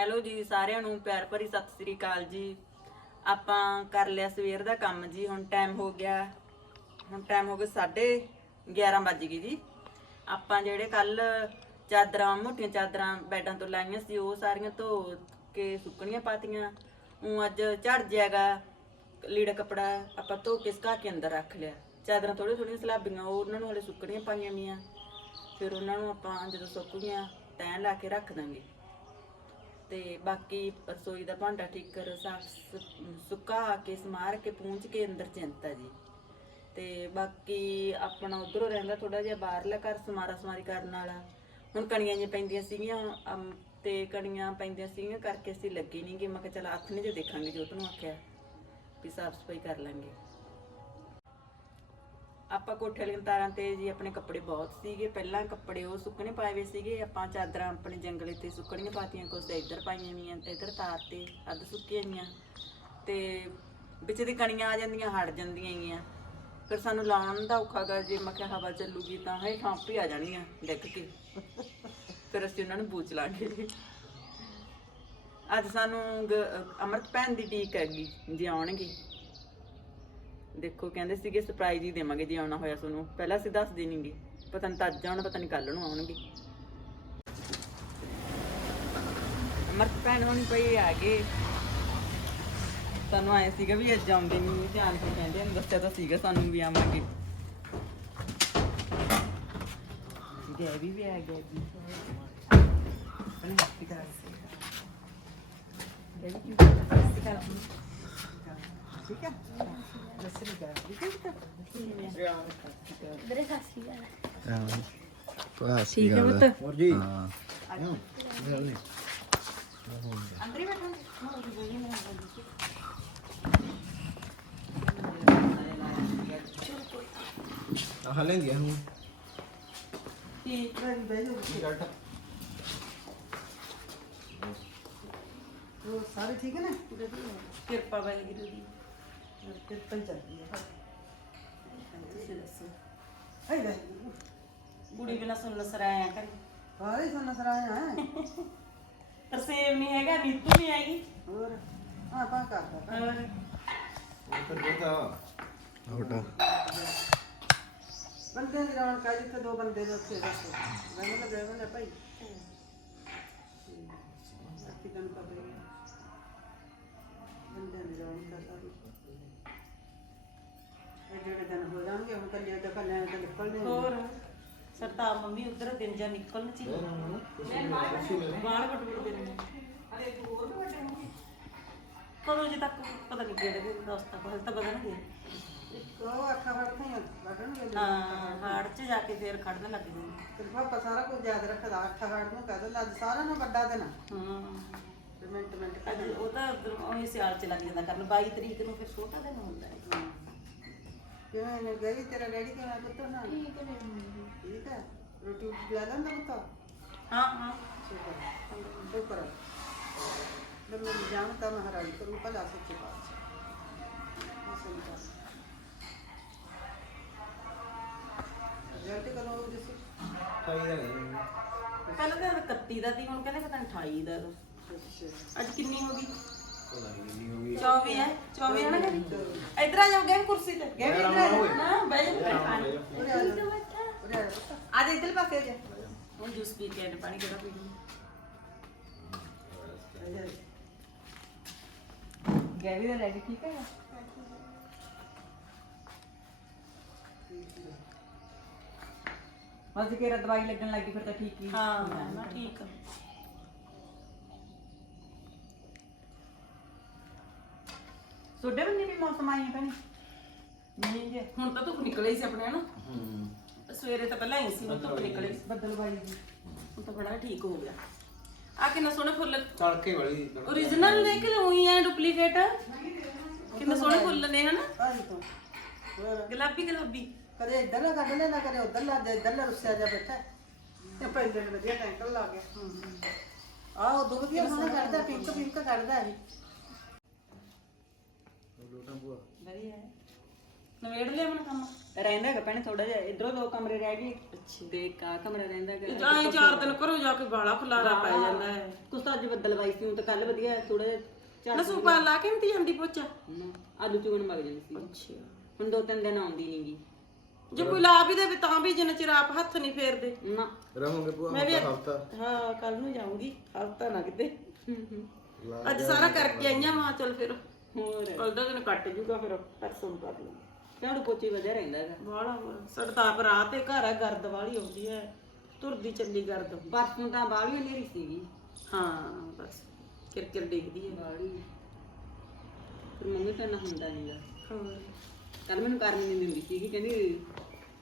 Hello ਜੀ, ਸਾਰਿਆਂ ਨੂੰ ਪਿਆਰ ਭਰੀ ਸਤਿ ਸ੍ਰੀ ਅਕਾਲ ਜੀ। ਆਪਾਂ ਕਰ ਲਿਆ ਸਵੇਰ ਦਾ ਕੰਮ ਜੀ, ਹੁਣ ਟਾਈਮ ਹੋ ਗਿਆ, ਹੁਣ ਟਾਈਮ ਹੋ ਗਿਆ 11:30 ਵੱਜ ਗਏ ਜੀ। ਆਪਾਂ ਜਿਹੜੇ ਕੱਲ ਚਾਦਰਾਂ, ਮੋਟੀਆਂ ਚਾਦਰਾਂ ਬੈਡਾਂ ਤੋਂ ਲਾਈਆਂ ਸੀ, ਉਹ ਸਾਰੀਆਂ ਧੋ ਕੇ ਸੁੱਕਣੀਆਂ ਪਾਤੀਆਂ। ਉਹ ਅੱਜ ਝੜ ਜਾਏਗਾ, ਲੀੜਾ ਕਪੜਾ ਆਪਾਂ ਧੋ ਕੇ ਸੁਕਾ ਕੇ ਅੰਦਰ ਰੱਖ ਲਿਆ। ਚਾਦਰਾਂ ਥੋੜੀ ਥੋੜੀਆਂ ਸਲਾਬੀਆਂ, ਉਹ ਉਹਨਾਂ ਨੂੰ ਹਲੇ ਸੁੱਕਣੀਆਂ ਪਾਈਆਂ ਮੀਆਂ। ਫਿਰ ਉਹਨਾਂ ਨੂੰ ਆਪਾਂ ਜਦੋਂ ਸੁੱਕ ਗਈਆਂ, ਤੈਅ ਲਾ ਕੇ ਰੱਖ ਦਾਂਗੇ। ਤੇ ਬਾਕੀ ਰਸੋਈ ਦਾ ਭਾਂਡਾ ਠੀਕਰ ਸਾਫ਼ ਸੁੱਕਾ ਕੇ ਸਮਾਰ ਕੇ ਪੂੰਝ ਕੇ ਅੰਦਰ ਚਿੰਤਾ ਜੀ। ਤੇ ਬਾਕੀ ਆਪਣਾ ਉਧਰੋਂ ਰਹਿੰਦਾ ਥੋੜਾ ਜਿਹਾ ਬਾਹਰਲਾ ਘਰ ਸਮਾਰਾ ਸਮਾਰੀ ਕਰਨ ਵਾਲਾ। ਹੁਣ ਕਣੀਆਂ ਜਿਹੀਆਂ ਪੈਂਦੀਆਂ ਸੀਗੀਆਂ ਅਮ, ਤੇ ਕਣੀਆਂ ਪੈਂਦੀਆਂ ਸੀਗੀਆਂ ਕਰਕੇ ਅਸੀਂ ਲੱਗੇ ਨਹੀਂਗੇ ਮੈਂ ਕਿਹਾ ਚਲ ਹੱਥ ਨੇ ਜੇ ਦੇਖਾਂਗੇ ਜੋ ਤੁਹਾਨੂੰ ਆਖਿਆ ਵੀ ਸਾਫ਼ ਸਫ਼ਾਈ ਕਰ ਲਾਂਗੇ। ਆਪਾਂ ਕੋਠੇ ਵਾਲੀਆਂ ਤਾਰਾਂ ਤੇ ਜੀ ਆਪਣੇ ਕੱਪੜੇ ਬਹੁਤ ਸੀਗੇ, ਪਹਿਲਾਂ ਕੱਪੜੇ ਉਹ ਸੁੱਕਣੇ ਪਾਏ ਹੋਏ ਸੀਗੇ, ਆਪਾਂ ਚਾਦਰਾਂ ਆਪਣੇ ਜੰਗਲੇ ਤੇ ਸੁੱਕਣੀਆਂ ਪਾਤੀਆਂ, ਕੁਛ ਇੱਧਰ ਪਾਈਆਂ ਵੀਆਂ ਤੇ ਇੱਧਰ ਤਾਰ ਤੇ ਅੱਧ ਸੁੱਕੀਆਂ ਗਈਆਂ ਤੇ ਵਿੱਚ ਦੀ ਕਣੀਆਂ ਆ ਜਾਂਦੀਆਂ, ਹਟ ਜਾਂਦੀਆਂ ਗੀਆਂ ਫਿਰ ਸਾਨੂੰ ਲਾਉਣ ਦਾ ਔਖਾ ਗਾ, ਜੇ ਮੈਂ ਕਿਹਾ ਹਵਾ ਚੱਲੂਗੀ ਤਾਂ ਹੈ ਠਾਂਪੀ ਆ ਜਾਣੀਆਂ ਡਿੱਗ ਕੇ। ਫਿਰ ਅਸੀਂ ਉਹਨਾਂ ਨੂੰ ਬੂਚ ਲਾਂਗੇ। ਅੱਜ ਸਾਨੂੰ ਗ- ਅੰਮ੍ਰਿਤ ਭੈਣ ਦੀ ਟੀਕ ਹੈਗੀ, ਜੇ ਆਉਣਗੇ। ਦੇਖੋ, ਕਹਿੰਦੇ ਸੀਗੇ ਸਰਪ੍ਰਾਈਜ਼ ਹੀ ਦੇਵਾਂਗੇ ਜੇ ਆਉਣਾ ਹੋਇਆ ਤੁਹਾਨੂੰ। ਪਹਿਲਾਂ ਅਸੀਂ ਦੱਸ ਦੇਣਗੇ। ਪਤਾ ਨਹੀਂ ਅੱਜ ਆਉਣਾ ਪਤਾ ਨਹੀਂ ਕੱਲ ਨੂੰ ਆਉਣਗੇ। ਅਮਰਤ ਭੈਣ ਹੋਣੀ ਪਈ ਆ ਗਏ ਸਾਨੂੰ ਆਏ ਸੀਗਾ ਵੀ ਅੱਜ ਆਉਂਦੇ ਨਹੀਂ ਧਿਆਨ ਕੇ ਕਹਿੰਦੇ ਨੇ ਦੱਸਿਆ ਤਾਂ ਸੀਗਾ ਸਾਨੂੰ ਵੀ ਆਵਾਂਗੇ। ਗੈਵੀ ਵੀ ਆ ਗਿਆ ਆਪਣੇ ਹੱਥੀ ਕਰਾ। ਸੀ ਗੈਵੀ ਕੀ ਹੱਥੀ ਕਰਾ। ਠੀਕ ਹੈ? ਦੱਸੀ ਗਾ ਠੀਕ ਹੈ ਠੀਕ ਹੈ ਪੁੱਤ। ਹੋਰ ਜੀ? ਹਾਂ। ਅੰਦਰ ਹੀ ਬੈਠਾਂਗੇ ਆਹ ਲੈਂਦੀ ਠੀਕ ਹੈ ਸਾਰੇ ਠੀਕ ਨੇ? ਕਿਰਪਾ ਵਾਹਿਗੁਰੂ ਦੀ। ਕਿਰਪਾ ਹੀ ਚੱਲਦੀ ਹੈ ਤੁਸੀਂ ਦੱਸੋ ਹਾਈ ਵੇ ਕੁੜੀ ਬਿਨਾ ਸੁਣ ਸਰਾਇਆ ਕਰ ਹਾਏ ਸੁਣ ਸਰਾਇਆ ਹੈ ਤਰਸੇਵ ਨਹੀਂ ਹੈਗਾ ਨੀਤੂ ਨਹੀਂ ਆਏਗੀ ਹੋਰ ਆ ਪਾ ਕਰਦਾ ਹੋਰ ਫਿਰ ਬਤਾ ਹੋਟਾ ਬੰਦੇ ਦੀ ਰੌਣਕ ਆ ਜਿੱਥੇ ਦੋ ਬੰਦੇ ਨੇ ਉੱਥੇ ਦੱਸੋ ਮੈਂ ਨਾ ਗਏ ਬੰਦੇ ਭਾਈ ਦਿਨ ਜਾਂ ਨਿਕਲਣ ਚ ਬਾਹਰ ਵੱਟ ਵੱਟ ਦੇ ਨੇ। ਕਦੋਂ ਜੇ ਤੱਕ ਪਤਾ ਨਹੀਂ ਕਿਹੜੇ ਦਿਨ ਦਾ ਉਸ ਤੱਕ ਹਲ ਤਾਂ ਬਦਲਣਗੇ ਇੱਕ ਉਹ ਅੱਖਾਂ ਫੜਦੇ ਆ ਲੱਗਣਗੇ ਹਾਂ ਹਾੜ ਚ ਜਾ ਕੇ ਫੇਰ ਖੜਨ ਲੱਗ ਜਾਂਦੇ ਤੇ ਪਾਪਾ ਸਾਰਾ ਕੁਝ ਯਾਦ ਰੱਖਦਾ ਅੱਖਾਂ ਫੜ ਨੂੰ ਕਹਦਾ ਅੱਜ ਸਾਰਿਆਂ ਨੂੰ ਵੱਡਾ ਦਿਨ ਆ। ਹਾਂ। ਤੇ ਮਿੰਟ ਮਿੰਟ। ਅੱਜ ਉਹ ਤਾਂ ਉਹੀ ਸਿਆਲ ਚ ਲੱਗ ਜਾਂਦਾ ਕਰਨ 22 ਤਰੀਕ ਨੂੰ ਫਿਰ ਛੋਟਾ ਦਿਨ ਹੁੰਦਾ ਹੈ। ਕਿਵੇਂ ਨੇ ਗਈ ਤੇਰਾ ਡੈਡੀ ਕਿਵੇਂ ਪੁੱਤ ਨਾ ਠੀਕ ਹੈ। ਠੀਕ ਹੈ। ਰੋਟੀ ਲਾ ਪੁੱਤ ਹਾਂ ਹਾਂ ਸ਼ੁਕਰ ਸ਼ੁਕਰ ਮੈਂ ਮੈਂ ਜਾਣਦਾ ਮਹਾਰਾਜ ਕਰੂ ਭਲਾ ਸੱਚੇ ਪਾਤਸ਼ਾਹ ਅਸਲ ਤਾਂ ਰਿਜ਼ਲਟ ਕਦੋਂ ਆਊ ਜਿਸ ਚਾਹੀਦਾ ਨਹੀਂ ਪਹਿਲਾਂ ਤਾਂ 31 ਦਾ ਸੀ ਹੁਣ ਕਹਿੰਦੇ ਪਤਾ ਨਹੀਂ 28 ਦਾ ਵਾ। ਅੱਜ ਕਿੰਨੀ ਹੋ ਗਈ ਪਤਾ ਨਹੀਂ ਕਿੰਨੀ ਹੋ ਗਈ 24 ਹੈ 24 ਹੈ ਨਾ ਇੱਧਰ ਆ ਜਾਓ ਗੈਵੀ ਕੁਰਸੀ ਤੇ ਗੈਵੀ ਇੱਧਰ ਆ ਜਾਓ ਨਾ ਬਹਿ ਜਾ ਮੈਂ ਖਾਣੀ ਉਰੇ ਆ ਜਾ ਉਰੇ ਆ ਜਾ ਪੁੱਤ ਆ ਜਾ ਇੱਧਰ ਪਾਸੇ ਆ ਜਾ। ਹੁਣ ਜੂਸ ਪੀ ਕੇ ਆਏ ਨੇ, ਪਾਣੀ ਕਿਹੜਾ ਪੀਣੀ ਆ ਜਾ ਗੈਵੀ ਦਾ ਠੀਕ ਹੈ ਕਿਹੜਾ ਦਵਾਈ ਲੱਗਣ ਲੱਗੀ ਫਿਰ ਤਾਂ ਠੀਕ ਹੀ ਹਾਂ ਨਾ ਠੀਕ ਆ। ਸੋਡੇ ਬੰਨੇ ਵੀ ਮੌਸਮ ਆਈ ਪੈਣੀ ਨਹੀਂ ਜੇ ਹੁਣ ਤਾਂ ਧੁੱਪ ਨਿਕਲ ਸੀ ਆਪਣੇ ਹਨਾ? ਹੂੰ। ਸਵੇਰੇ ਤਾਂ ਪਹਿਲਾਂ ਹੀ ਸੀ ਹੁਣ ਧੁੱਪ ਨਿਕਲ। ਬੱਦਲ ਬਾਈ ਜੀ। ਹੁਣ ਤਾਂ ਬੜਾ ਠੀਕ ਹੋ ਗਿਆ। ਆ ਕਿੰਨਾ ਸੋਹਣੇ ਫੁੱਲ। ਤੜਕੇ ਵਾਲੀ origignal ਨੇ ਕਿ ਉਹੀ ਆ ਡੁਪਲੀਕੇਟ ਕਿੰਨੇ ਸੋਹਣੇ ਫੁੱਲ ਨੇ ਹਨਾ? ਭਾਜੀ ਤੋਂ। ਹੋਰ ਗੁਲਾਬੀ ਗੁਲਾਬੀ। ਕਦੇ ਇੱਧਰ ਲਾ ਕੱਢ ਲੈਣਾ ਕਦੇ ਉੱਧਰ ਲਾ ਦੇ ਇੱਧਰ ਲਾ ਰੁੱਸਿਆ ਜਾ ਬੈਠਾ। ਤੇ ਪਹਿਲੇ ਨੂੰ ਵਧੀਆ ਟੈਂਕਲ ਲਾ ਗਿਆ ਆਹ ਉਹ ਦੋ ਵਧੀਆ ਸੋਹਣਾ ਕੱਢਦਾ ਪਿੰਕ ਪਿੰਕ ਕੱਢਦਾ ਇਹ। ਵਧੀਆ ਹੈ। ਨਵੇੜ ਲਿਆ ਆਪਣਾ ਕੰਮ? ਰਹਿੰਦਾ ਹੈਗਾ ਭੈਣੇ ਥੋੜਾ ਜਿਹਾ ਇਧਰੋਂ ਦੋ ਕਮਰੇ ਰਹਿ ਗਏ। ਇੱਕ ਆਹ ਕਮਰਾ ਰਹਿੰਦਾ ਹੈਗਾ। ਆਏ ਚਾਰ ਦਿਨ ਘਰੋਂ ਜਾ ਕੇ ਬਾਲਾ ਖੁਲਾਰਾ ਪੈ ਜਾਂਦਾ ਹੈ। ਕੁਛ ਤਾਂ ਅੱਜ ਬੱਦਲਵਾਈ ਸੀ ਤਾਂ ਕੱਲ ਵਧੀਆ ਥੋੜਾ ਜਿਹਾ ਨਾ ਸੂਪਾ ਲਾ ਕੇ ਵੀ ਜਾਂਦੀ ਪੋਚਾ? ਨਾ ਆਲੂ ਚੂਣ ਮਗ ਜਾਂਦੀ ਸੀ। ਅੱਛਾ। ਹੁਣ ਦੋ ਤਿੰਨ ਦਿਨ ਆਉਂਦੀ ਨਹੀਂਗੀ ਜੇ ਕੋਈ ਲਾ ਵੀ ਦੇਵੇ ਤਾਂ ਵੀ ਜਿੰਨਾ ਚਿਰ ਆਪ ਹੱਥ ਨਹੀਂ ਫੇਰਦੇ। ਨਾ। ਰਹੋਗੇ ਪੂਰਾ ਮੈਂ ਵੀ ਹਫਤਾ। ਹਾਂ ਕੱਲ ਨੂੰ ਜਾਊਂਗੀ ਹਫਤਾ ਨਾ ਕਿਤੇ। ਅੱਜ ਸਾਰਾ ਕਰਕੇ ਆਈਆਂ ਮਾਂ ਚਲ ਫਿਰ। ਹੋਰ। ਕੱਲ ਦਾ ਦਿਨ ਕੱਟ ਜੂਗਾ ਫਿਰ ਪਰਸੋਂ ਨੂੰ ਕਰ ਲਵਾਂਗੇ ਝਾੜੂ ਪੋਚੀ ਵਧੀਆ ਰਹਿੰਦਾ ਹੈਗਾ ਬਾਲਾ ਸਾਡਾ ਤਾਂ ਆਪ ਰਾਤ ਤੇ ਘਰ ਹੈ ਗਰਦ ਵਾਲੀ ਆਉਂਦੀ ਹੈ। ਤੁਰਦੀ ਚੱਲੀ ਗਰਦ ਪਰਸੋਂ ਤਾਂ ਬਾਹਲੀ ਹਨੇਰੀ ਸੀਗੀ ਹਾਂ ਬਸ। ਕਿਰਕਿਰ ਡਿੱਗਦੀ ਹੈ। ਬਾਹਲੀ। ਪਰ ਮੰਮੀ ਤਾਂ ਨਾ ਹੁੰਦਾ ਨਹੀਂਗਾ ਹੋਰ? ਕੱਲ ਮੈਨੂੰ ਕਰਨ ਨਹੀਂ ਦਿੰਦੀ ਸੀਗੀ ਕਹਿੰਦੀ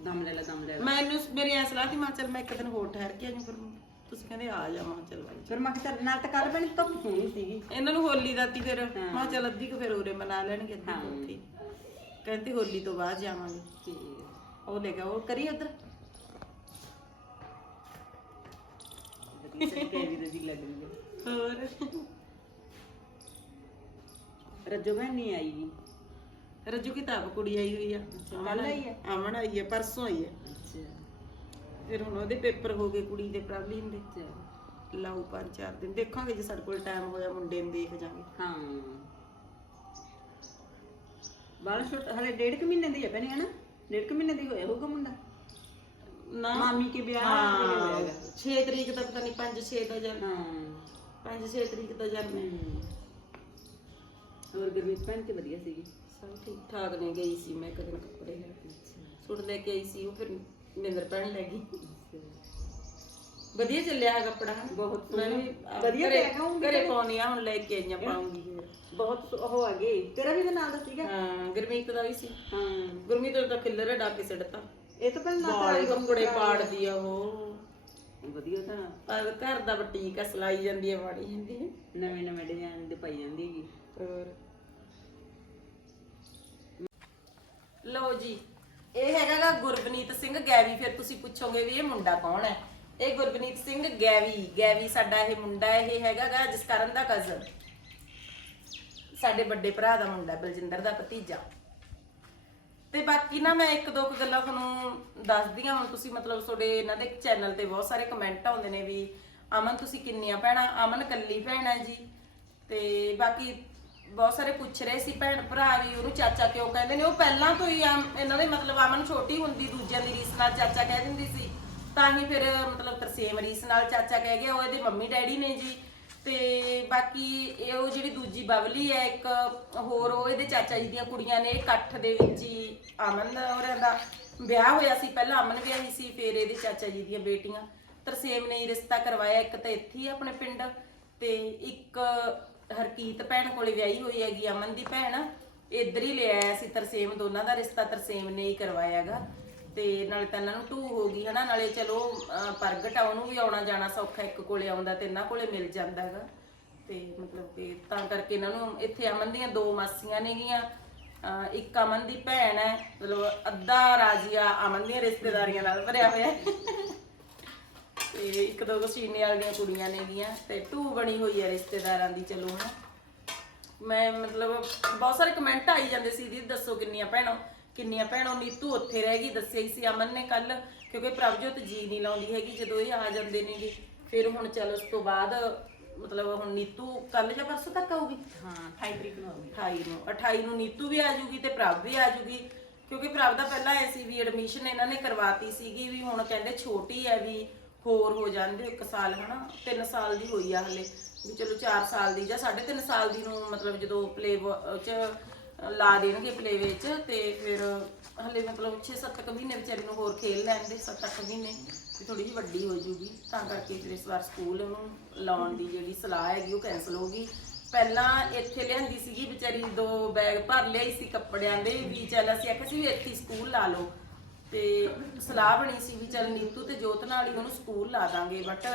ਦਮ ਲੈ ਲੈ ਦਮ ਲੈ ਲੈ। ਮੈਨੂੰ ਮੇਰੀ ਐ ਸਲਾਹ ਸੀ ਮਾਂ ਚੱਲ ਮੈਂ ਇੱਕ ਦਿਨ ਹੋਰ ਠਹਿਰ ਕੇ ਆਜੂ ਫਿਰ ਤੁਸੀਂ ਕਹਿੰਦੇ ਆ ਜਾ ਮਾਂ ਚੱਲ ਬਾਈ। ਫਿਰ ਮੈਂ ਕਿਹਾ ਚੱਲ ਨਾਲ ਤਾਂ ਕੱਲ ਬਣੀ ਧੁੱਪ ਸੋਹਣੀ ਸੀਗੀ। ਇਹਨਾਂ ਨੂੰ ਹੋਲੀ ਦਾ ਤੀ ਫਿਰ। ਮਾਂ ਚੱਲ ਅੱਧੀ ਕੁ ਫਿਰ ਉਰੇ ਮਨਾ ਲੈਣਗੇ ਅੱਧੀ ਕੁ ਉੱਥੇ। ਕਹਿੰਦੀ ਹੋਲੀ ਤੋਂ ਬਾਅਦ ਜਾਵਾਂਗੇ। ਤੇ ਉਹ ਲੈ ਗਿਆ ਉਹ ਕਰੀ ਉਧਰ? ਹੋਰ? ਰੱਜੋ ਭੈਣ ਨਹੀਂ ਆਈ ਜੀ। ਰੱਜੂ ਕਿਤਾਬ ਕੁੜੀ ਆਈ ਹੋਈ ਆ। ਕੱਲ ਆਈ ਹੈ ਆਮਣ ਆਈ ਹੈ ਪਰਸੋਂ ਆਈ ਹੈ ਅੱਛਾ। ਫਿਰ ਹੁਣ ਉਹਦੇ ਪੇਪਰ ਹੋ ਗਏ ਕੁੜੀ ਦੇ ਪ੍ਰਬਲੀਨ ਦੇ। ਲਾਉ ਪੰਜ ਚਾਰ ਦਿਨ ਦੇਖਾਂਗੇ ਜੇ ਸਾਡੇ ਕੋਲ ਟਾਈਮ ਹੋਇਆ ਮੁੰਡੇ ਨੂੰ ਦੇਖ ਜਾਾਂਗੇ ਹਾਂ। ਬਾਲ ਛੋਟ ਹਲੇ ਡੇਢ ਕੁ ਮਹੀਨੇ ਦੀ ਹੈ ਭੈਣੇ ਹਨਾ? ਡੇਢ ਕੁ ਮਹੀਨੇ ਦੀ ਹੋਇਆ ਹੋਊਗਾ ਮੁੰਡਾ? ਨਾ। ਮਾਮੀ ਕੇ ਵਿਆਹ ਹਾਂ 6 ਤਰੀਕ ਦਾ ਪਤਾ ਨਹੀਂ 5 6 ਦਾ ਜਨਮ ਹਾਂ। 5 6 ਤਰੀਕ ਦਾ ਜਨਮ ਹੈ। ਹੋਰ ਗੁਰਮੀਤ ਭੈਣ ਤੇ ਵਧੀਆ ਸੀਗੀ? ਸਭ ਠੀਕ ਠਾਕ ਨੇ ਗਈ ਸੀ ਮੈਂ ਇੱਕ ਦਿਨ ਕੱਪੜੇ ਲੈ ਸੂਟ ਲੈ ਕੇ ਆਈ ਸੀ ਉਹ ਫਿਰ ਮਿੰਦਰ ਭੈਣ ਲੈ ਗਈ। ਵਧੀਆ ਚੱਲਿਆ ਹੈ ਕੱਪੜਾ। ਬਹੁਤ ਮੈਂ ਵੀ ਵਧੀਆ ਘਰੇ- ਪਿਆ ਖਾਊਂਗੀ ਘਰੇ ਪਾਉਣੀ ਆ ਹੁਣ ਲੈ ਕੇ ਆਈਆਂ ਪਾਉਂਗੀ ਬਹੁਤ ਉਹ ਆ ਗਏ ਤੇਰਾ ਵੀ ਤਾਂ ਨਾਲ ਦਾ ਸੀਗਾ ਹਾਂ ਗੁਰਮੀਤ ਦਾ ਵੀ ਸੀ। ਹਾਂ। ਗੁਰਮੀਤ ਦਾ ਤਾਂ ਖਿੱਲਰ ਡਾਕੇ ਸਿੱਟਤਾ। ਇਹ ਤਾਂ ਪਹਿਲਾਂ ਬਾਲੇ ਕੱਪੜੇ ਪਾੜਦੀ ਆ ਉਹ। ਵਧੀਆ ਤਾਂ। ਪਰ ਘਰ ਦਾ ਬਟੀਕ ਆ ਸਲਾਈ ਜਾਂਦੀ ਆ ਮਾੜੀ ਜਾਂਦੀ ਹੈ ਨਵੇਂ ਨਵੇਂ ਡਿਜ਼ਾਈਨ ਦੇ ਪਾਈ ਜਾਂਦੀ ਹੈਗੀ। ਹੋਰ? ਲਓ ਜੀ ਇਹ ਹੈਗਾਗਾ ਗੁਰਬਨੀਤ ਸਿੰਘ ਗੈਵੀ। ਫਿਰ ਤੁਸੀਂ ਪੁੱਛੋਗੇ ਵੀ ਇਹ ਮੁੰਡਾ ਕੌਣ ਹੈ? ਇਹ ਗੁਰਬਨੀਤ ਸਿੰਘ ਗੈਵੀ ਗੈਵੀ ਸਾਡਾ ਇਹ ਮੁੰਡਾ ਇਹ ਹੈਗਾਗਾ ਜਸਕਰਨ ਦਾ ਕਜ਼ਨ ਸਾਡੇ ਵੱਡੇ ਭਰਾ ਦਾ ਮੁੰਡਾ ਬਲਜਿੰਦਰ ਦਾ ਭਤੀਜਾ। ਤੇ ਬਾਕੀ ਨਾ ਮੈਂ ਇੱਕ ਦੋ ਕੁ ਗੱਲਾਂ ਤੁਹਾਨੂੰ ਦੱਸਦੀ ਹਾਂ। ਹੁਣ ਤੁਸੀਂ ਮਤਲਬ ਤੁਹਾਡੇ ਇਹਨਾਂ ਦੇ ਚੈਨਲ ਤੇ ਬਹੁਤ ਸਾਰੇ ਕਮੈਂਟ ਆਉਂਦੇ ਨੇ ਵੀ, ਅਮਨ ਤੁਸੀਂ ਕਿੰਨੀਆਂ ਭੈਣਾਂ? ਅਮਨ ਕੱਲੀ ਭੈਣ ਹੈ ਜੀ। ਤੇ ਬਾਕੀ ਬਹੁਤ ਸਾਰੇ ਪੁੱਛ ਰਹੇ ਸੀ ਭੈਣ ਭਰਾ ਵੀ, ਉਹਨੂੰ ਚਾਚਾ ਕਿਉਂ ਕਹਿੰਦੇ ਨੇ? ਉਹ ਪਹਿਲਾਂ ਤੋਂ ਹੀ ਇਹਨਾਂ ਦੇ ਮਤਲਬ ਅਮਨ ਛੋਟੀ ਹੁੰਦੀ, ਦੂਜਿਆਂ ਦੀ ਰੀਸ ਨਾਲ ਚਾਚਾ ਕਹਿ ਦਿੰਦੀ ਸੀ। ਤਾਂ ਹੀ ਫਿਰ, ਮਤਲਬ ਤਰਸੇਮ ਰੀਸ ਨਾਲ ਚਾਚਾ ਕਹਿ ਗਿਆ, ਉਹ ਇਹਦੇ ਮੰਮੀ ਡੈਡੀ ਨੇ ਜੀ। ਤੇ ਬਾਕੀ ਇਹ ਉਹ ਜਿਹੜੀ ਦੂਜੀ ਬਬਲੀ ਹੈ, ਇੱਕ ਹੋਰ ਉਹ ਇਹਦੇ ਚਾਚਾ ਜੀ ਦੀਆਂ ਕੁੜੀਆਂ ਨੇ ਇਹ ਇਕੱਠ ਦੇ ਵਿੱਚ ਹੀ ਅਮਨ ਹੋਰਾਂ ਦਾ ਵਿਆਹ ਹੋਇਆ ਸੀ। ਪਹਿਲਾਂ ਅਮਨ ਵਿਆਹੀ ਸੀ, ਫਿਰ ਇਹਦੇ ਚਾਚਾ ਜੀ ਦੀਆਂ ਬੇਟੀਆਂ। ਤਰਸੇਮ ਨੇ ਹੀ ਰਿਸ਼ਤਾ ਕਰਵਾਇਆ, ਇੱਕ ਤਾਂ ਇੱਥੇ ਹੀ ਆਪਣੇ ਪਿੰਡ, ਤੇ ਇੱਕ ਹਰਕੀਤ ਭੈਣ ਕੋਲੇ ਵਿਆਹੀ ਹੋਈ ਹੈਗੀ, ਅਮਨ ਦੀ ਭੈਣ। ਇੱਧਰ ਹੀ ਲੈ ਆਇਆ ਸੀ ਤਰਸੇਮ, ਦੋਨਾਂ ਦਾ ਰਿਸ਼ਤਾ ਤਰਸੇਮ ਨੇ ਹੀ ਕਰਵਾਇਆਗਾ ਤੇ ਨਾਲੇ ਤਾਂ ਇਹਨਾਂ ਨੂੰ ਟੂ ਹੋ ਗਈ ਹਨਾ, ਨਾਲੇ ਚਲੋ, ਅਹ, ਪ੍ਰਗਟ ਆ, ਉਹਨੂੰ ਵੀ ਆਉਣਾ ਜਾਣਾ ਸੌਖਾ, ਇੱਕ ਕੋਲੇ ਆਉਂਦਾ ਤੇ ਇਹਨਾਂ ਕੋਲੇ ਮਿਲ ਜਾਂਦਾ ਹੈਗਾ। ਤੇ ਮਤਲਬ ਕਿ ਤਾਂ ਕਰਕੇ ਇਹਨਾਂ ਨੂੰ ਇੱਥੇ ਅਮਨ ਦੀਆਂ ਦੋ ਮਾਸੀਆਂ ਨੇਗੀਆਂ, ਅਹ, ਇੱਕ ਅਮਨ ਦੀ ਭੈਣ ਹੈ, ਮਤਲਬ ਅੱਧਾ ਰਾਜੀਆ ਅਮਨ ਦੀਆਂ ਰਿਸ਼ਤੇਦਾਰੀਆਂ ਨਾਲ ਭਰਿਆ ਹੋਇਆ ਹੈ। ਤੇ ਇੱਕ ਦੋ ਸੀਨੇ ਵਾਲੀਆਂ ਕੁੜੀਆਂ ਨੇਗੀਆਂ, ਤੇ ਟੂ ਬਣੀ ਹੋਈ ਹੈ ਰਿਸ਼ਤੇਦਾਰਾਂ ਦੀ, ਚਲੋ ਹਨਾ। ਮੈਂ ਮਤਲਬ ਬਹੁਤ ਸਾਰੇ ਕਮੈਂਟ ਆਈ ਜਾਂਦੇ ਸੀ, ਦੀਦੀ ਦੱਸੋ ਕਿੰਨੀਆਂ ਭੈਣਾਂ। ਕਿੰਨੀਆਂ ਭੈਣਾਂ ਨੀਤੂ ਉੱਥੇ ਰਹਿ ਗਈ ਦੱਸਿਆ ਹੀ ਸੀ ਅਮਨ ਨੇ ਕੱਲ ਕਿਉਂਕਿ ਪ੍ਰਭਜੋਤ ਜੀ ਨਹੀਂ ਲਾਉਂਦੀ ਹੈਗੀ ਜਦੋਂ ਇਹ ਆ ਜਾਂਦੇ ਨੇਗੇ ਫਿਰ ਹੁਣ ਚੱਲ ਉਸ ਤੋਂ ਬਾਅਦ ਮਤਲਬ ਹੁਣ ਨੀਤੂ ਕੱਲ ਜਾਂ ਪਰਸੋਂ ਤੱਕ ਆਊਗੀ? ਹਾਂ 28 ਤਰੀਕ ਨੂੰ ਆਉਗੀ 28 ਨੂੰ 28 ਨੂੰ ਨੀਤੂ ਵੀ ਆ ਜੂਗੀ ਤੇ ਪ੍ਰਭ ਵੀ ਆ ਜੂਗੀ ਕਿਉਂਕਿ ਪ੍ਰਭ ਦਾ ਪਹਿਲਾਂ ਐ ਸੀ ਵੀ ਐਡਮਿਸ਼ਨ ਇਹਨਾਂ ਨੇ ਕਰਵਾਤੀ ਸੀਗੀ ਵੀ ਹੁਣ ਕਹਿੰਦੇ ਛੋਟੀ ਹੈ ਵੀ ਹੋਰ ਹੋ ਜਾਂਦੇ ਇੱਕ ਸਾਲ ਹਨਾ 3 ਸਾਲ ਦੀ ਹੋਈ ਆ ਹਲੇ ਵੀ ਚਲੋ 4 ਸਾਲ ਦੀ ਜਾਂ 3.5 ਸਾਲ ਦੀ ਨੂੰ ਮਤਲਬ ਜਦੋਂ ਪਲੇ ਚ ਲਾ ਦੇਣਗੇ ਪਲੇ ਵਿੱਚ ਤੇ ਫਿਰ ਹਲੇ ਮਤਲਬ 6-7 ਕੁ ਮਹੀਨੇ ਵਿਚਾਰੀ ਨੂੰ ਹੋਰ ਖੇਲ ਲੈਣ ਦੇ 7-8 ਮਹੀਨੇ ਵੀ ਥੋੜੀ ਜਿਹੀ ਵੱਡੀ ਹੋ ਜੂਗੀ। ਤਾਂ ਕਰਕੇ ਫਿਰ ਇਸ ਵਾਰ ਸਕੂਲ ਉਹਨੂੰ ਲਾਉਣ ਦੀ ਜਿਹੜੀ ਸਲਾਹ ਹੈਗੀ ਉਹ ਕੈਨਸਲ ਹੋ ਗਈ। ਪਹਿਲਾਂ ਇੱਥੇ ਲਿਆਂਦੀ ਸੀਗੀ ਵਿਚਾਰੀ, ਦੋ ਬੈਗ ਭਰ ਲਿਆਈ ਸੀ ਕੱਪੜਿਆਂ ਦੇ ਵੀ ਚੱਲ ਅਸੀਂ ਆਖਿਆ ਸੀ ਵੀ ਇੱਥੇ ਹੀ ਸਕੂਲ ਲਾ ਲਓ। ਤੇ ਸਲਾਹ ਬਣੀ ਸੀ ਵੀ ਚੱਲ ਨੀਤੂ ਤੇ ਜੋਤ ਨਾਲ ਹੀ ਉਹਨੂੰ ਸਕੂਲ ਲਾ ਦਾਂਗੇ ਬਟ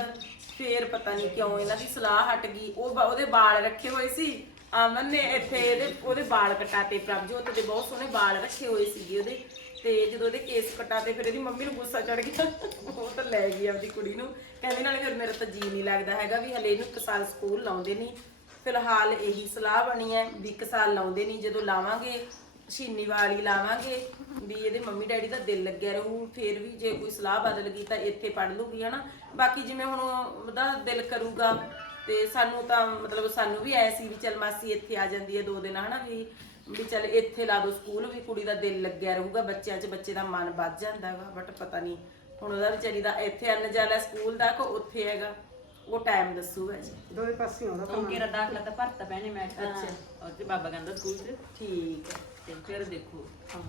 ਫੇਰ ਪਤਾ ਨਹੀਂ ਕਿਉਂ ਇਹਨਾਂ ਦੀ ਸਲਾਹ ਹਟ ਗਈ। ਉਹ ਬ- ਉਹਦੇ ਵਾਲ ਰੱਖੇ ਹੋਏ ਸੀ। ਅਮਨ ਨੇ ਇੱਥੇ ਇਹਦੇ, ਉਹਦੇ ਵਾਲ ਕਟਾਤੇ ਪ੍ਰਭਜੋਤ ਦੇ, ਬਹੁਤ ਸੋਹਣੇ ਵਾਲ ਰੱਖੇ ਹੋਏ ਸੀਗੇ ਉਹਦੇ। ਤੇ ਜਦੋਂ ਉਹਦੇ ਕੇਸ ਕਟਾਤੇ, ਫਿਰ ਇਹਦੀ ਮੰਮੀ ਨੂੰ ਗੁੱਸਾ ਚੜ ਗਿਆ। ਉਹ ਤਾਂ ਲੈ ਗਈ ਆਪਦੀ ਕੁੜੀ ਨੂੰ। ਕਹਿੰਦੇ ਨਾਲੇ ਫਿਰ ਮੇਰਾ ਤਾਂ ਜੀ ਨਹੀਂ ਲੱਗਦਾ ਹੈਗਾ ਵੀ ਹਲੇ ਇਹਨੂੰ ਇੱਕ ਸਾਲ ਸਕੂਲ ਲਾਉਂਦੇ ਨਹੀਂ। ਫਿਲਹਾਲ ਇਹੀ ਸਲਾਹ ਬਣੀ ਹੈ ਵੀ ਇੱਕ ਸਾਲ ਲਾਉਂਦੇ ਨਹੀਂ, ਜਦੋਂ ਲਾਵਾਂਗੇ, ਸ਼ੀਨੀ ਵਾਲੀ ਲਾਵਾਂਗੇ, ਵੀ ਇਹਦੇ ਮੰਮੀ ਡੈਡੀ ਦਾ ਦਿਲ ਲੱਗਿਆ ਰਹੂ। ਫੇਰ ਵੀ ਜੇ ਕੋਈ ਸਲਾਹ ਬਦਲ ਗਈ ਤਾਂ ਇੱਥੇ ਪੜ ਲੂਗੀ ਹਨਾ। ਬਾਕੀ ਜਿਵੇਂ ਹੁਣ ਉਹਦਾ ਦਿਲ ਕਰੂਗਾ ਤੇ ਸਾਨੂੰ ਤਾਂ ਮਤਲਬ ਸਾਨੂੰ ਵੀ ਐ ਸੀ ਵੀ ਚਲ ਮਾਸੀ ਇੱਥੇ ਆ ਜਾਂਦੀ ਹੈ ਦੋ ਦਿਨ ਹਨਾ ਵੀ ਵੀ ਚਲ ਇੱਥੇ ਲਾ ਦੋ ਸਕੂਲ ਵੀ ਕੁੜੀ ਦਾ ਦਿਲ ਲੱਗਿਆ ਰਹੂਗਾ ਬੱਚਿਆਂ 'ਚ ਬੱਚੇ ਦਾ ਮਨ ਵੱਜ ਜਾਂਦਾ ਵਾ ਬਟ ਪਤਾ ਨਹੀਂ ਹੁਣ ਉਹਦਾ ਵਿਚਾਰੀ ਦਾ ਇੱਥੇ ਅੰਨ ਜਾਲਾ ਸਕੂਲ ਦਾ ਕੋ ਉੱਥੇ ਹੈਗਾ ਉਹ ਟਾਈਮ ਦੱਸੂਗਾ ਜੀ। ਦੋਵੇਂ ਪਾਸੇ ਆਉਂਦਾ ਹੁਣ ਕਿਹੜਾ ਦਾਖਲਾ ਤਾਂ ਭਰਤਾ ਪੈਣੇ ਮੈਂ ਅੱਛਾ। ਉਹ ਤੇ ਬਾਬਾ ਕਹਿੰਦਾ ਸਕੂਲ 'ਚ। ਠੀਕ ਹੈ। ਤੇ ਫਿਰ ਦੇਖੋ। ਹਾਂ।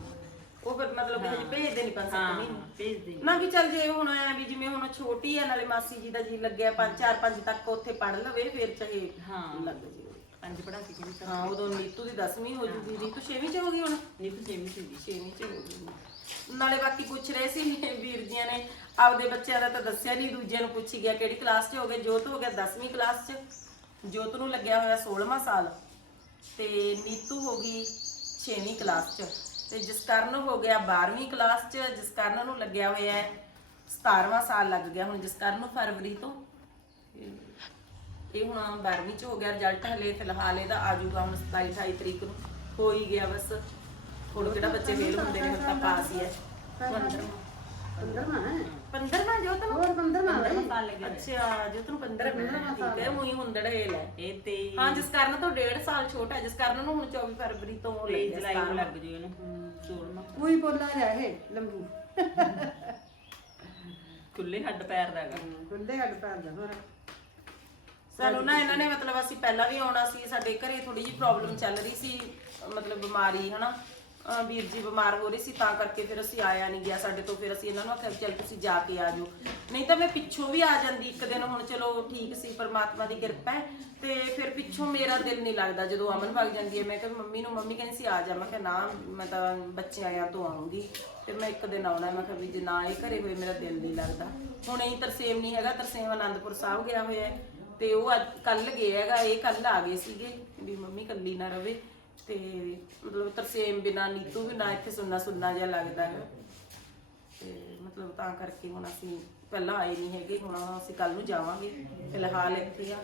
ਉਹ ਫਿਰ ਮਤਲਬ ਕਿ ਹਜੇ ਭੇਜਦੇ ਨਹੀਂ ਪੰਜ ਸੱਤ ਹਾਂ ਮਹੀਨੇ। ਭੇਜ ਦੇ ਨਾ ਵੀ ਚੱਲ ਜੇ ਹੁਣ ਐ ਵੀ ਜਿਵੇਂ ਹੁਣ ਛੋਟੀ ਆ ਨਾਲੇ ਮਾਸੀ ਜੀ ਦਾ ਜੀ ਲੱਗਿਆ ਪੰਜ ਚਾਰ ਪੰਜ ਤੱਕ ਉੱਥੇ ਪੜ ਲਵੇ ਫਿਰ ਚਾਹੇ ਹਾਂ। ਲੱਗ ਜੇ। ਪੰਜ ਪੜਾ ਕੇ ਕਿਹੜੀ ਤਾਂ ਹਾਂ ਉਦੋਂ ਨੀਤੂ ਦੀ 10ਵੀਂ ਹੋ ਜੂਗੀ। ਨੀਤੂ 6ਵੀਂ ਚ ਹੋ ਗਈ ਹੁਣ? ਨਹੀਂ ਤੂੰ ਸੇਮੀ ਸੀ 6ਵੀਂ ਚ ਹੋ ਗਈ। ਨਾਲੇ ਬਾਕੀ ਪੁੱਛ ਰਹੇ ਸੀ ਵੀਰ ਜੀਆਂ ਨੇ ਆਪਦੇ ਬੱਚਿਆਂ ਦਾ ਤਾਂ ਦੱਸਿਆ ਨਹੀਂ ਦੂਜਿਆਂ ਨੂੰ ਪੁੱਛੀ ਗਿਆ ਕਿਹੜੀ ਕਲਾਸ 'ਚ ਹੋ ਗਏ। ਜੋਤ ਹੋ ਗਿਆ 10ਵੀਂ ਕਲਾਸ 'ਚ। ਜੋਤ ਨੂੰ ਲੱਗਿਆ ਹੋਇਆ 16ਵਾਂ ਸਾਲ। ਤੇ ਨੀਤੂ ਹੋ ਗਈ 6ਵੀਂ ਕਲਾਸ 'ਚ। ਤੇ ਜਸਕਰਨ ਹੋ ਗਿਆ 12ਵੀਂ ਕਲਾਸ 'ਚ ਜਸਕਰਨ ਨੂੰ ਲੱਗਿਆ ਹੋਇਆ ਹੈ 17ਵਾਂ ਸਾਲ ਲੱਗ ਗਿਆ ਹੁਣ ਜਸਕਰਨ ਨੂੰ ਫਰਵਰੀ ਤੋਂ ਇਹ ਹੁਣ 12ਵੀਂ 'ਚ ਹੋ ਗਿਆ ਰਿਜ਼ਲਟ ਹਲੇ ਫਿਲਹਾਲ ਇਹਦਾ ਆ ਜਾਊਗਾ ਹੁਣ 27 28 ਤਰੀਕ ਨੂੰ, ਹੋ ਹੀ ਗਿਆ ਬਸ। ਹੁਣ ਕਿਹੜਾ ਬੱਚੇ ਫੇਲ ਹੁੰਦੇ ਨੇ, ਹੁਣ ਤਾਂ ਪਾਸ ਹੀ ਹੈ। 15ਵਾਂ ਹੈ? 15ਵਾਂ ਜੋ ਤੈਨੂੰ ਹੋਰ 15ਵਾਂ ਹੈ ਸਾਲ ਲੱਗਿਆ ਅੱਛਾ ਜੋ ਤੈਨੂੰ 15 ਮਿੰਟ ਠੀਕ ਹੈ ਮੂੰਹ ਹੁੰਦੜ ਇਹ ਲੈ। ਇਹ ਤੇ ਹਾਂ। ਜਿਸ ਕਾਰਨ ਤੋਂ 1.5 ਸਾਲ ਛੋਟਾ ਹੈ। ਜਿਸ ਕਾਰਨ ਨੂੰ ਹੁਣ 24 ਫਰਵਰੀ ਤੋਂ ਉਹ 23 ਲੱਗਿਆ ਜੁਲਾਈ ਨੂੰ ਲੱਗ ਜੂ ਇਹਨੂੰ। 16ਵਾਂ ਉਹੀ ਬੋਲਾ ਜਾ ਇਹ ਲੰਬੂ। ਖੁੱਲੇ ਹੱਡ ਪੈਰ ਦਾ ਹੈਗਾ। ਗੁੰਡੇ ਹੱਡ ਪੈਰ ਦਾ ਹੋਰ। ਸਾਨੂੰ ਨਾ ਇਹਨਾਂ ਨੇ ਮਤਲਬ ਅਸੀਂ ਪਹਿਲਾਂ ਵੀ ਆਉਣਾ ਸੀ ਸਾਡੇ ਘਰੇ ਥੋੜੀ ਜਿਹੀ ਪ੍ਰੋਬਲਮ ਚੱਲ ਰਹੀ ਸੀ ਮਤਲਬ ਬਿਮਾਰੀ ਹਨਾ? ਅਹ ਵੀਰ ਜੀ ਬਿਮਾਰ ਹੋ ਰਹੇ ਸੀ, ਤਾਂ ਕਰਕੇ ਫਿਰ ਅਸੀਂ ਆਇਆ ਨਹੀਂ ਗਿਆ ਸਾਡੇ ਤੋਂ, ਫਿਰ ਅਸੀਂ ਇਹਨਾਂ ਨੂੰ ਆਖਿਆ ਵੀ ਚੱਲ ਤੁਸੀਂ ਜਾ ਕੇ ਆ ਜਾਓ। ਨਹੀਂ ਤਾਂ ਮੈਂ ਪਿੱਛੋਂ ਵੀ ਆ ਜਾਂਦੀ ਇੱਕ ਦਿਨ, ਹੁਣ ਚਲੋ ਠੀਕ ਸੀ, ਪਰਮਾਤਮਾ ਦੀ ਕਿਰਪਾ ਹੈ, ਤੇ ਫਿਰ ਪਿੱਛੋਂ ਮੇਰਾ ਦਿਲ ਨਹੀਂ ਲੱਗਦਾ, ਜਦੋਂ ਅਮਨ ਵਗ ਜਾਂਦੀ ਹੈ, ਮੈਂ ਕਿਹਾ ਮੰਮੀ ਨੂੰ, ਮੰਮੀ ਕਹਿੰਦੀ ਸੀ, ਆ ਜਾ, ਮੈਂ ਕਿਹਾ ਨਾ, ਮੈਂ ਤਾਂ ਬੱਚੇ ਆਇਆ ਤੋਂ ਆਉਂਗੀ ਤੇ ਮੈਂ ਇੱਕ ਦਿਨ ਆਉਣਾ, ਮੈਂ ਕਿਹਾ ਵੀ ਜੇ ਨਾ ਇਹ ਘਰੇ ਹੋਏ ਮੇਰਾ ਦਿਲ ਨਹੀਂ ਲੱਗਦਾ। ਹੁਣ ਇਹ ਤਰਸੇਮ ਨਹੀਂ ਹੈਗਾ, ਤਰਸੇਮ ਆਨੰਦਪੁਰ ਸਾਹਿਬ ਗਿਆ ਹੋਇਆ ਹੈ, ਤੇ ਉਹ ਕੱਲ ਗਿਆ ਹੈਗਾ, ਇਹ ਕੱਲ ਆ ਗਏ ਸੀਗੇ, ਵੀ ਮੰਮੀ ਕੱਲੀ ਨਾ ਰਵੇ। ਤੇ ਮਤਲਬ ਤਰਸੇਮ ਬਿਨਾ, ਨੀਤੂ ਵੀ ਨਾ ਇੱਥੇ ਸੁੰਨਾ ਸੁੰਨਾ ਜਿਹਾ ਲੱਗਦਾ ਹੈ। ਤੇ ਮਤਲਬ ਤਾਂ ਕਰਕੇ ਹੁਣ ਅਸੀਂ ਪਹਿਲਾਂ ਆਏ ਨਹੀਂ ਹੈਗੇ, ਹੁਣ ਅਸੀਂ ਕੱਲ ਨੂੰ ਜਾਵਾਂਗੇ, ਫਿਲਹਾਲ ਇੱਥੇ ਆ।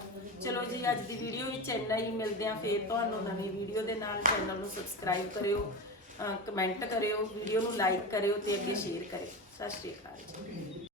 ਚਲੋ ਜੀ, ਅੱਜ ਦੀ ਵੀਡੀਓ ਵਿੱਚ ਇੰਨਾ ਹੀ। ਮਿਲਦੇ ਆ ਫੇਰ ਤੁਹਾਨੂੰ ਨਵੀਂ ਵੀਡੀਓ ਦੇ ਨਾਲ। ਚੈਨਲ ਨੂੰ ਸਬਸਕ੍ਰਾਈਬ ਕਰਿਓ ਕਮੈਂਟ ਕਰਿਓ ਵੀਡੀਓ ਨੂੰ ਲਾਈਕ ਕਰਿਓ ਤੇ ਅੱਗੇ ਸ਼ੇਅਰ ਕਰਿਓ। ਸਤਿ ਸ਼੍ਰੀ ਅਕਾਲ ਜੀ।